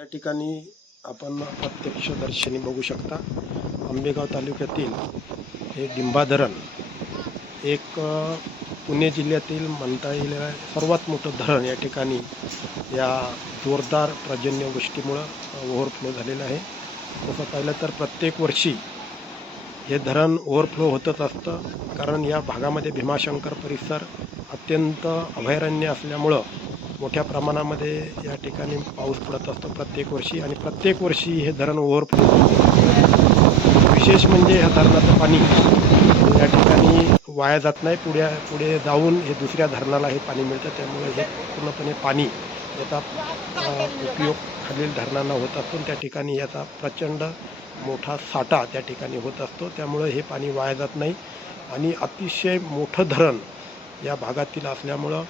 या ठिकाणी आपण प्रत्यक्षदर्शनी बघू शकता आंबेगाव तालुक्यातील हे डिंबा धरण एक पुणे जिल्ह्यातील म्हणता येईल सर्वात मोठं धरण या ठिकाणी या जोरदार पर्जन्यवृष्टीमुळे ओव्हरफ्लो झालेलं आहे। तसं पाहिलं तर प्रत्येक वर्षी हे धरण ओव्हरफ्लो होतच असतं, कारण या भागामध्ये भीमाशंकर परिसर अत्यंत अभयारण्य असल्यामुळं मोठ्या प्रमाणामध्ये या ठिकाणी पाऊस पडत असतो प्रत्येक वर्षी, आणि प्रत्येक वर्षी हे धरण ओव्हरफ्लो होतं। विशेष म्हणजे ह्या धरणाचं पाणी या ठिकाणी वाया जात नाही, पुढे जाऊन हे दुसऱ्या धरणाला हे पाणी मिळतं। त्यामुळे हे पूर्णपणे पाणी याचा उपयोग खालील धरणांना होत असतो, त्या ठिकाणी याचा प्रचंड मोठा साठा त्या ठिकाणी होत असतो। त्यामुळे हे पाणी वाया जात नाही आणि अतिशय मोठं धरण या भागातील असल्यामुळं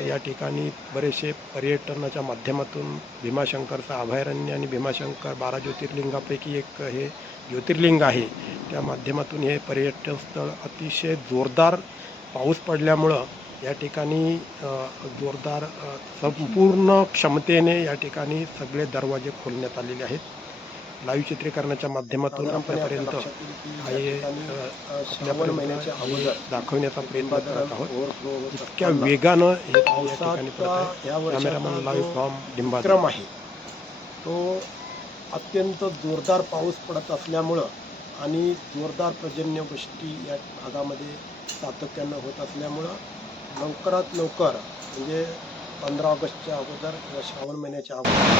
या ठिकाणी बरेचसे पर्यटनाच्या माध्यमातून भीमाशंकरचं अभयारण्य आणि भीमाशंकर 12 ज्योतिर्लिंगापैकी एक हे ज्योतिर्लिंग आहे, त्या माध्यमातून हे पर्यटन स्थळ अतिशय जोरदार पाऊस पडल्यामुळं या ठिकाणी जोरदार संपूर्ण क्षमतेने या ठिकाणी सगळे दरवाजे खोलण्यात आलेले आहेत। लाईव्ह चित्रीकरणाच्या माध्यमातून आपल्यापर्यंत महिन्याच्या अगोदर दाखवण्याचा प्रयत्न करत आहोत। इतक्या वेगानं हे पावसात कॅमेरामन लाईव्ह फ्रॉम डिंबाक्रम आहे तो अत्यंत जोरदार पाऊस पडत असल्यामुळं आणि जोरदार पर्जन्यवृष्टी या भागामध्ये सातत्यानं होत असल्यामुळं लवकरात लवकर म्हणजे 15 ऑगस्टच्या अगोदर किंवा श्रावण महिन्याच्या अगोदर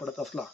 पडत असला